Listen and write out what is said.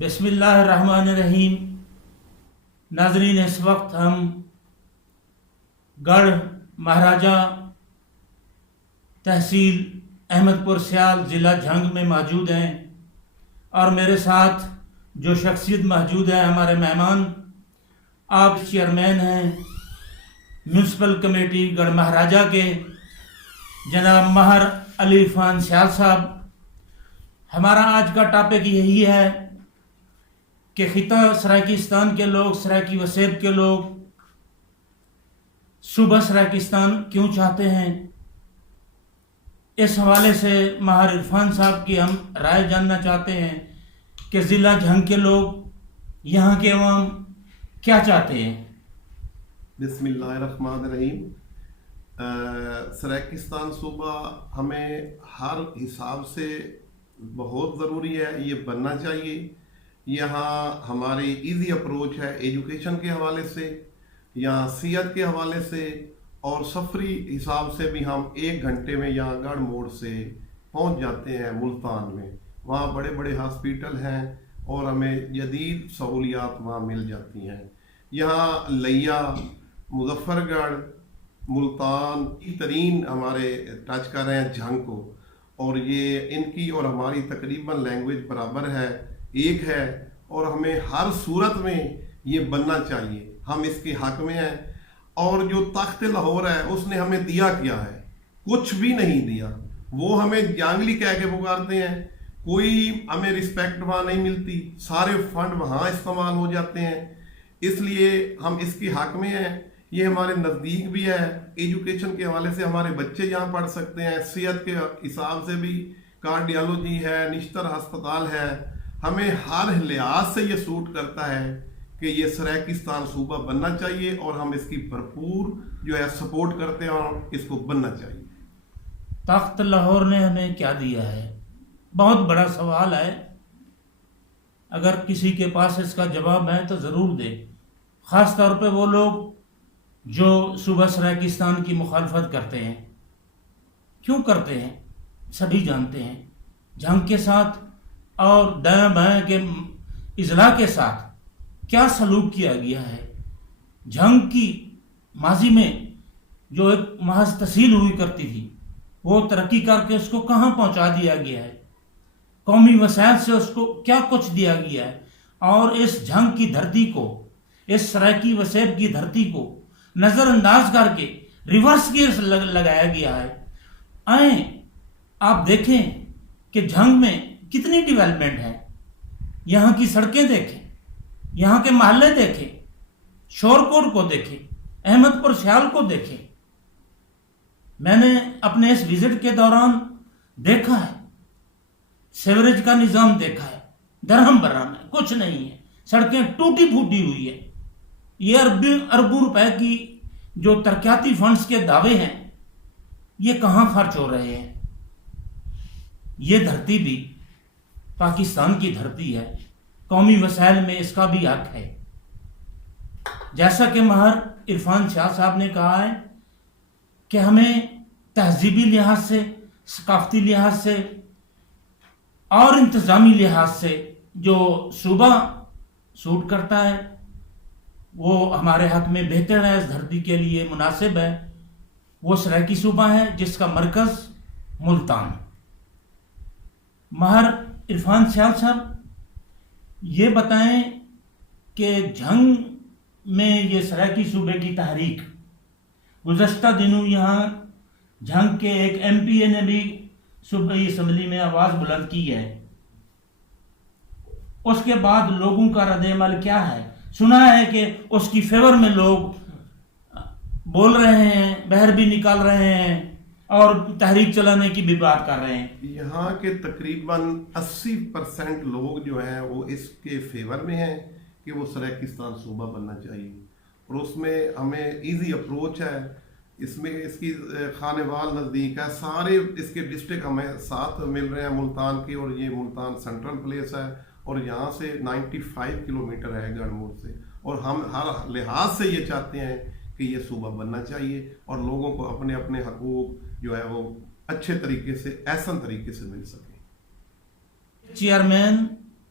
بسم اللہ الرحمن الرحیم۔ ناظرین، اس وقت ہم گڑھ مہاراجہ تحصیل احمد پور سیال ضلع جھنگ میں موجود ہیں، اور میرے ساتھ جو شخصیت موجود ہے، ہمارے مہمان، آپ چیئرمین ہیں میونسپل کمیٹی گڑھ مہاراجہ کے جناب ماہر علی عرفان سیال صاحب۔ ہمارا آج کا ٹاپک یہی ہے کہ خطہ سرائیکستان کے لوگ، سرائیکی وسیب کے لوگ صوبہ سرائیکستان کیوں چاہتے ہیں۔ اس حوالے سے ماہر عرفان صاحب کی ہم رائے جاننا چاہتے ہیں کہ ضلع جھنگ کے لوگ، یہاں کے عوام کیا چاہتے ہیں۔ بسم اللہ الرحمن الرحیم۔ سرائیکستان صوبہ ہمیں ہر حساب سے بہت ضروری ہے، یہ بننا چاہیے۔ یہاں ہماری ایزی اپروچ ہے ایجوکیشن کے حوالے سے، یہاں صحت کے حوالے سے، اور سفری حساب سے بھی ہم 1 گھنٹے میں یہاں گڑھ موڑ سے پہنچ جاتے ہیں ملتان میں۔ وہاں بڑے بڑے ہاسپیٹل ہیں اور ہمیں جدید سہولیات وہاں مل جاتی ہیں۔ یہاں لیا، مظفر گڑھ، ملتان کی ترین ہمارے ٹچ کر رہے ہیں جھنگ کو، اور یہ ان کی اور ہماری تقریباً لینگویج برابر ہے، ایک ہے، اور ہمیں ہر صورت میں یہ بننا چاہیے۔ ہم اس کے حق میں ہیں، اور جو تخت لاہور ہے اس نے ہمیں دیا کیا ہے؟ کچھ بھی نہیں دیا۔ وہ ہمیں جانگلی کہہ کے پکارتے ہیں، کوئی ہمیں رسپیکٹ وہاں نہیں ملتی، سارے فنڈ وہاں استعمال ہو جاتے ہیں۔ اس لیے ہم اس کے حق میں ہیں۔ یہ ہمارے نزدیک بھی ہے، ایجوکیشن کے حوالے سے ہمارے بچے یہاں پڑھ سکتے ہیں، صحت کے حساب سے بھی کارڈیالوجی ہے، نشتر ہسپتال ہے۔ ہمیں ہر لحاظ سے یہ سوٹ کرتا ہے کہ یہ سرائیکستان صوبہ بننا چاہیے، اور ہم اس کی بھرپور جو ہے سپورٹ کرتے ہیں، اور اس کو بننا چاہیے۔ تخت لاہور نے ہمیں کیا دیا ہے؟ بہت بڑا سوال ہے۔ اگر کسی کے پاس اس کا جواب ہے تو ضرور دے، خاص طور پہ وہ لوگ جو صوبہ سرائیکستان کی مخالفت کرتے ہیں۔ کیوں کرتے ہیں؟ سبھی جانتے ہیں۔ جھنگ کے ساتھ اور دائیں بائیں کے اضلاع کے ساتھ کیا سلوک کیا گیا ہے۔ جھنگ کی ماضی میں جو ایک محض تحصیل ہوئی کرتی تھی، وہ ترقی کر کے اس کو کہاں پہنچا دیا گیا ہے۔ قومی وسائل سے اس کو کیا کچھ دیا گیا ہے، اور اس جھنگ کی دھرتی کو، اس سرائیکی وسیب کی دھرتی کو نظر انداز کر کے ریورس گیئر لگایا گیا ہے۔ آئیں آپ دیکھیں کہ جھنگ میں کتنی ڈیولپمنٹ ہے۔ یہاں کی سڑکیں دیکھیں، یہاں کے محلے دیکھیں، شورکوٹ کو دیکھیں، احمد پور سیال کو دیکھیں۔ میں نے اپنے اس وزٹ کے دوران دیکھا ہے، سیوریج کا نظام دیکھا ہے، درہم برہم ہے، کچھ نہیں ہے، سڑکیں ٹوٹی پھوٹی ہوئی ہے۔ یہ اربوں روپے کی جو ترقیاتی فنڈز کے دعوے ہیں، یہ کہاں خرچ ہو رہے ہیں۔ یہ دھرتی بھی پاکستان کی دھرتی ہے، قومی وسائل میں اس کا بھی حق ہے۔ جیسا کہ ماہر عرفان شاہ صاحب نے کہا ہے کہ ہمیں تہذیبی لحاظ سے، ثقافتی لحاظ سے اور انتظامی لحاظ سے جو صوبہ سوٹ کرتا ہے، وہ ہمارے حق میں بہتر ہے، اس دھرتی کے لیے مناسب ہے۔ وہ سرائیکی صوبہ ہے جس کا مرکز ملتان۔ ماہر عرفان سیال صاحب، یہ بتائیں کہ جھنگ میں یہ سرائیکی صوبے کی تحریک، گزشتہ دنوں یہاں جھنگ کے ایک ایم پی اے نے بھی صوبائی اسمبلی میں آواز بلند کی ہے۔ اس کے بعد لوگوں کا رد عمل کیا ہے؟ سنا ہے کہ اس کی فیور میں لوگ بول رہے ہیں، بہر بھی نکال رہے ہیں، اور تحریک چلانے کی بھی بات کر رہے ہیں۔ یہاں کے تقریباً 80% لوگ جو ہیں وہ اس کے فیور میں ہیں کہ وہ سرائیکستان صوبہ بننا چاہیے، اور اس میں ہمیں ایزی اپروچ ہے۔ اس میں اس کی خانے وال نزدیک ہے، سارے اس کے ڈسٹرکٹ ہمیں ساتھ مل رہے ہیں ملتان کے، اور یہ ملتان سینٹرل پلیس ہے، اور یہاں سے 95 کلومیٹر ہے گڑھ موڑ سے، اور ہم ہر لحاظ سے یہ چاہتے ہیں کہ یہ صوبہ بننا چاہیے، اور لوگوں کو اپنے اپنے حقوق جو ہے وہ اچھے طریقے سے، احسن طریقے سے مل سکیں۔ چیئرمین